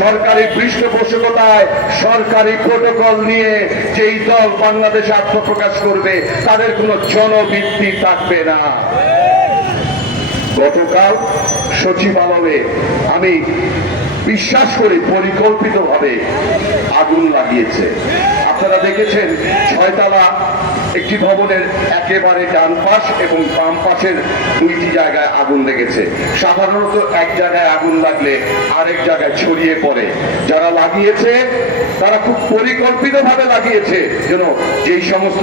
সরকারি পৃষ্ঠপোষকতায় সরকারি প্রোটোকল নিয়ে যেই দল বাংলাদেশে আত্মপ্রকাশ করবে তাদের কোনো জনভিত্তি থাকবে না। গতকাল সচিবালয়ে আমি বিশ্বাস করি পরিকল্পিতভাবে আগুন লাগিয়েছে। আপনারা দেখেছেন 6 তলা একটি ভবনের একেবারে ডান পাশ এবং বাম পাশের 2টি জায়গায় আগুন লেগেছে। সাধারণত এক জায়গায় আগুন লাগলে আরেক জায়গায় ছড়িয়ে পড়ে। যারা লাগিয়েছে তারা খুব পরিকল্পিতভাবে লাগিয়েছে যেন যেই সমস্ত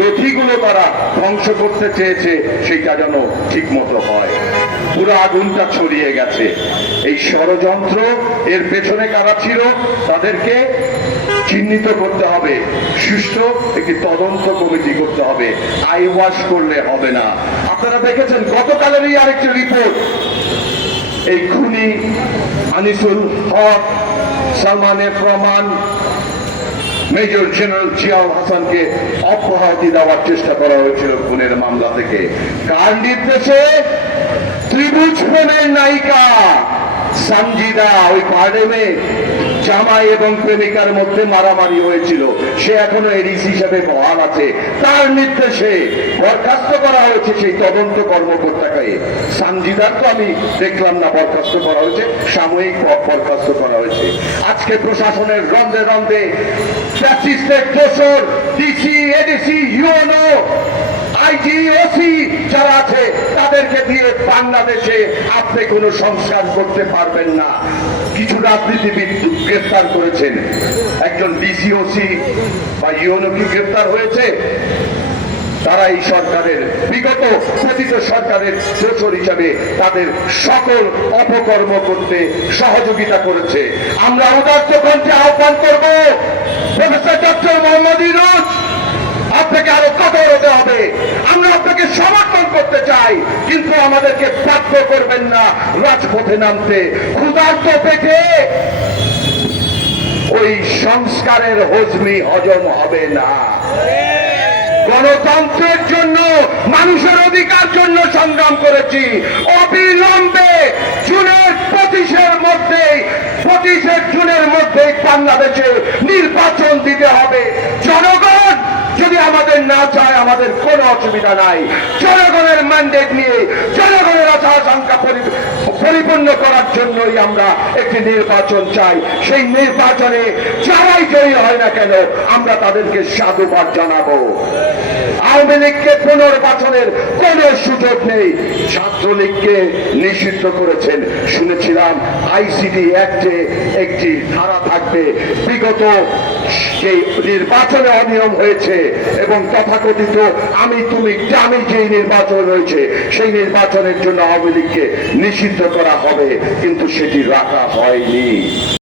নথিগুলো তারা ধ্বংস করতে চেয়েছে সেইটা যেন ঠিক মতো হয়। পুরো আগুনটা ছড়িয়ে গেছে। এই ষড়যন্ত্র এর পেছনে কারা ছিল তাদেরকে চিহ্নিত করতে হবে, সুষ্ঠু একটি তদন্ত কমিটি করতে হবে, আই ওয়াশ করলে হবে না। আপনারা দেখেছেন গতকালেরই আরেকটি রিপোর্ট, এই খুনি আনিসুল হক, সালমানের প্রমাণ, মেজর জেনারেল জিয়াউল হাসানকে অব্যাহতি দেওয়ার চেষ্টা করা হয়েছিল খুনের মামলা থেকে। কার নির্দেশে? ত্রিভুজ প্রেমের নায়িকা সঞ্জিদা, ওই পার্ডেমে জামাই এবং প্রেমিকার মধ্যে মারামারি হয়েছিল, সে এখনো এডিসি হিসেবে বহাল আছে। তার নির্দেশে বরখাস্ত করা হয়েছে সেই তদন্ত কর্মকর্তাকে। সঞ্জিদার তো আমি দেখলাম না বরখাস্ত করা হয়েছে, সাময়িক বরখাস্ত করা হয়েছে। আজকে প্রশাসনের রন্ধে রন্ধে ফ্যাসিস্টের দোসর DC, ADC, UNO, IG, OC যারা আছে তাদেরকে দিয়ে বাংলাদেশে আপনি কোনো সংস্কার করতে পারবেন না। কিছু রাজনীতিবিদ গ্রেফতার করেছেন, একজন ডিসি, ওসি বা ইউএনও কি গ্রেফতার হয়েছে? তারা এই সরকারের বিগত পতিত সরকারের দোসর হিসাবে তাদের সকল অপকর্ম করতে সহযোগিতা করেছে। আমরা উদাত্ত কণ্ঠে আহ্বান করব, প্রফেসর ডক্টর মোহাম্মদ ইউনূস, আপনাকে আরো কঠোর হতে হবে। আমরা আপনাকে সমর্থন করতে চাই, কিন্তু আমাদেরকে বাধ্য করবেন না রাজপথে নামতে। ক্ষুধার্ত পেটে ওই সংস্কারের হজমি হজম হবে না। গণতন্ত্রের জন্য, মানুষের অধিকার জন্য সংগ্রাম করেছি। অবিলম্বে জুনের 25 জুনের মধ্যে বাংলাদেশে নির্বাচন দিতে হবে। জনগণ যদি আমাদের না চায় আমাদের কোনো অসুবিধা নাই। জনগণের ম্যান্ডেট নিয়ে জনগণের আশা আকাঙ্ক্ষা পরিপূর্ণ করার জন্যই আমরা একটি নির্বাচন চাই। সেই নির্বাচনে যারাই জয়ী হয় না কেন আমরা তাদেরকে সাধুবাদ জানাবো। আওয়ামী লীগকে পুনর্বাচনের কোন সুযোগ নেই। ছাত্রলীগকে নিষিদ্ধ করেছেন, শুনেছিলাম আইসিটি অ্যাক্টে একটি ধারা থাকবে বিগত যে নির্বাচনে অনিয়ম হয়েছে এবং তথাকথিত আমি তুমি আমি যেই নির্বাচন হয়েছে সেই নির্বাচনের জন্য আওয়ামী লীগকে নিষিদ্ধ করা হবে, কিন্তু সেটি রাখা হয়নি।